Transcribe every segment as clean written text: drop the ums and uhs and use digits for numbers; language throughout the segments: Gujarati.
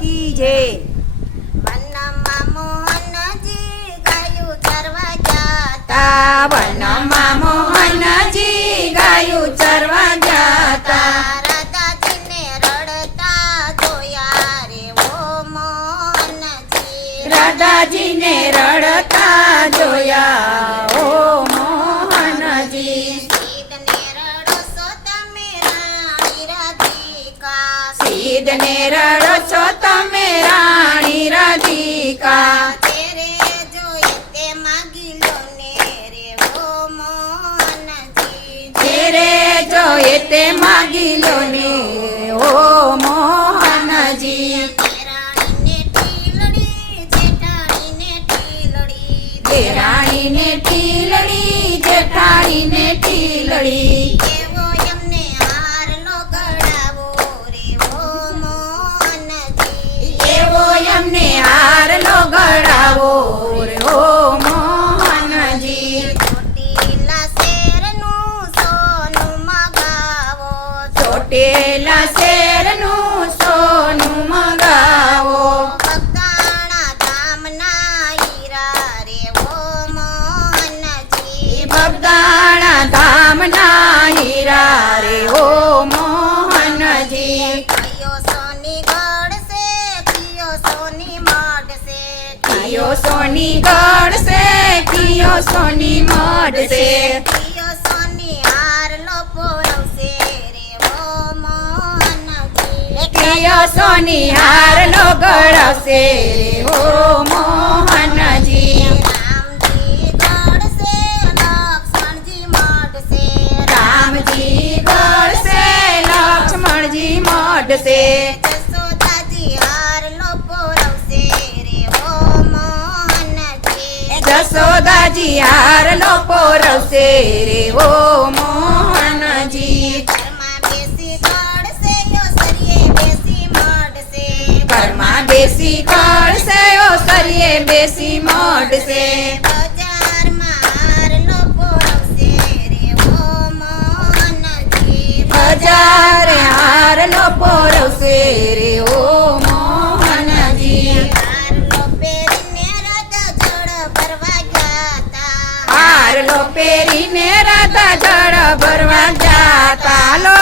की जय। વનમાં મોહનજી ગાયું ચરવા જાતા, વનમાં મોહનજી ગાયું ચરવા જાતા, રાધાજીને રડતા જોયા રે ઓ મોહનજી, રાધાજીને રડતા જોયા ઓ મોહનજી, સીધને રડો છો તમે રાણી રાધિકા, સીધને રડો છો તમે રાણી રાધિકા, તેરે જોઈએ તે માગી લો ને રે ઓ મોહનજી, તેરે જોઈએ તે માગી લો ને ઓ મોહનજી, રાણીને ટીલડી જેઠાણીને ટીલડી, રાણીને ટીલડી જેઠાણીને ટીલડી, એવો એમને હારલો ગળાવો રે ઓ મોહનજી, એવો એમને હારલો ગળાવો રે ઓ મોહનજી, ચોટીલા શેરનું સોનું મગાવો, ચોટેલા શેરનું સોનું મગાવો, બગદાણા ધામના હીરા રે ઓ મોહનજી, બગદાણા ધામના હીરા રે ઓ મોહનજી, કયો સોની ગઢ છે કયો સોની મઢ છે, કિયો સોની ગઢ છે કિયો સોની મઢ છે, કયો સોની હારલો પોરવશે રે ઓ મોહનજી, કિયો સોની હારલો ગળશે રે ઓ મોહનજી, રામજી ગઢ છે લક્ષ્મણજી મઢ છે, રામજી ગઢ છે લક્ષ્મણજી મઢ છે, જશોદાજી હારલો પોરવશે રે ઓ મોહનજી, જશોદાજી હારલો પોરવશે રે ઓ મોહનજી, ઘરમાં બેસી ગઢ છે ઓસરીએ બેસી મઢ છે, ઘરમાં બેસી કળશે ઓસરીએ બેસી મોઢશે, બજારમાં હારલો પોરવશે રે ઓ મોહનજી, બજાર હારલો પોરવશે રે ઓ મોહનજી, હારલો પહેરીને રાધા જળ ભરવા ગયા તા, હારલો પહેરીને રાધા જળ ભરવા જાતા લો,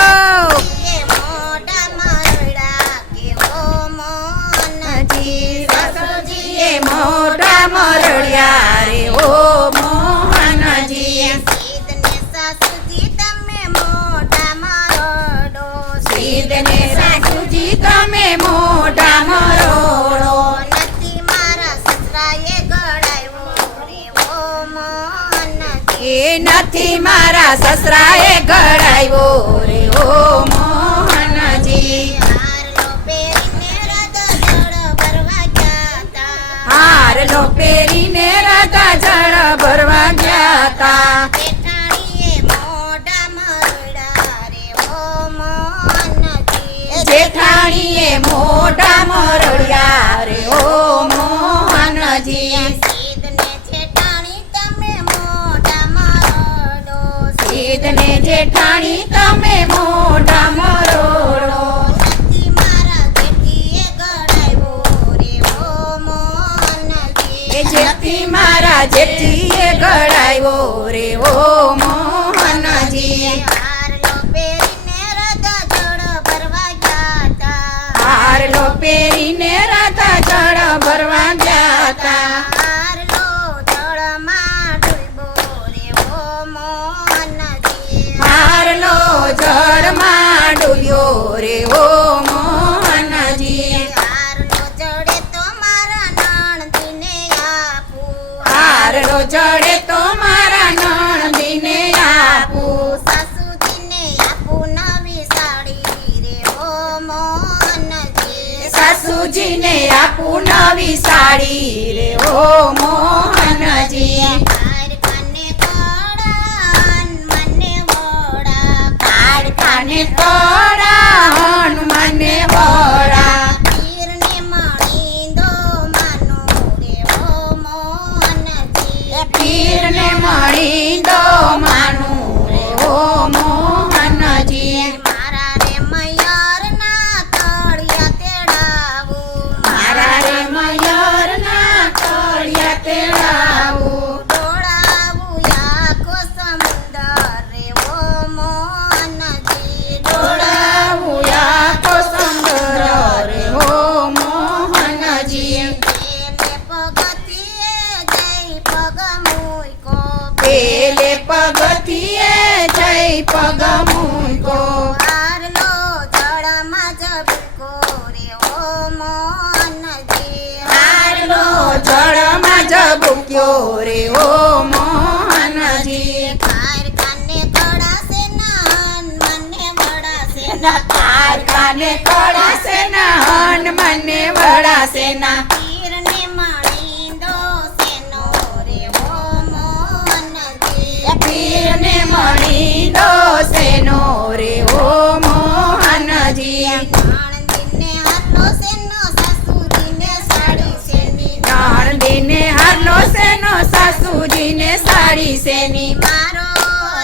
એ મોઢા મરડા કે ઓ મોહનજી, સાસુજીએ મોઢા મરડ્યા રે ઓ મોહનજી, સીધને સાસુજી તમે મોઢા મરડો, સીધને સાસુજી તમે મોઢા મરોડો, નથી મારા સસરાએ ગળાયો રે ઓ મોહનજી, એ નથી મારા સસરાએ ગળાવ્યો રે ઓ મોહનજી, હારલો પહેરીને રાધા જળ ભરવા ગયા તા, હારલો પહેરીને રાધા જળ ભરવા ગયા તા, જેઠાણીએ મોઢા મરડા રે ઓ મોહનજી, જેઠાણીએ મોઢા મરડ્યા રે ઓ મોહનજી, સીધને જેઠાણી તમે મોઢા મરડો, સીધને જેઠાણી તમે મોઢા મરોડો, નથી મારા જેઠીએ ગળાયો રે ઓ મોહનજી, એ જેથી મારા જેઠીએ ગળાવ્યો રે ઓ મોહનજી, હારલો પહેરીને રાધા જળ ભરવા ગયા તા, હારલો પહેરીને રાધા જળ ભરવા ગયા તા, હારલો જળમાં ડૂબ્યો રે ઓ મોહનજી, હારલો જળમાં ડૂબ્યો રે ઓ મોહનજી, હારલો જડે તો મારા નણંદીને આપું, હારલો જડે તો મારા નણંદીને આપું, સાસુજીને આપું નવી સાડી રે ઓ મોહનજી, સાસુજીને આપું નવી સાડી રે ઓ મોહનજી, કારખાને કડા મને વડા, કાળખાને કડા હનુમાને વડા, પીરને મણી દો માનું રે ઓ મોહનજી, પીરને મળી દો માનું રે ઓ મોહનજી, મારા રે મયરના તળિયા તેડાવું, ઓ મોહનજી હારનો જળમાં ઝબૂક્યો રે ઓ મોહનજી કારખાને કળાશે નાન મને વળાશે ના કારખાને કળાશે ના હન મને વળાશે ના પીરને મળી દોસેનો રે ઓ મોહનજી પીરને મળી દોસેનો રે ઓ મોહનજી નાણદીને હાથનો સેનો સાસુજીને સાડી સેની નાણદીને હારલો સેનો સાસુજીને સાડી સેની મારો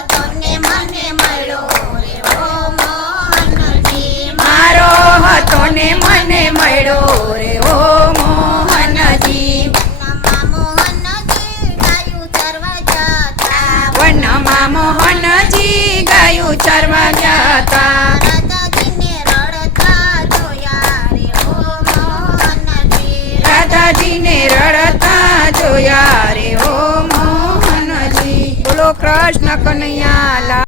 તને મને મળ્યો રે ઓ મોહનજી મારો હતો ને મને મળ્યો રે ઓ મોહનજી વનમાં મોહનજી ગાયું ચરવા જતા વનમાં મોહનજી ગાયું ચરવા જતા રાધાજીને રડતા જોયા રે ઓ મોહનજી રાધાજીને રડતા જોયા રે ઓ મોહનજી બોલો કૃષ્ણ કનૈયા લાલ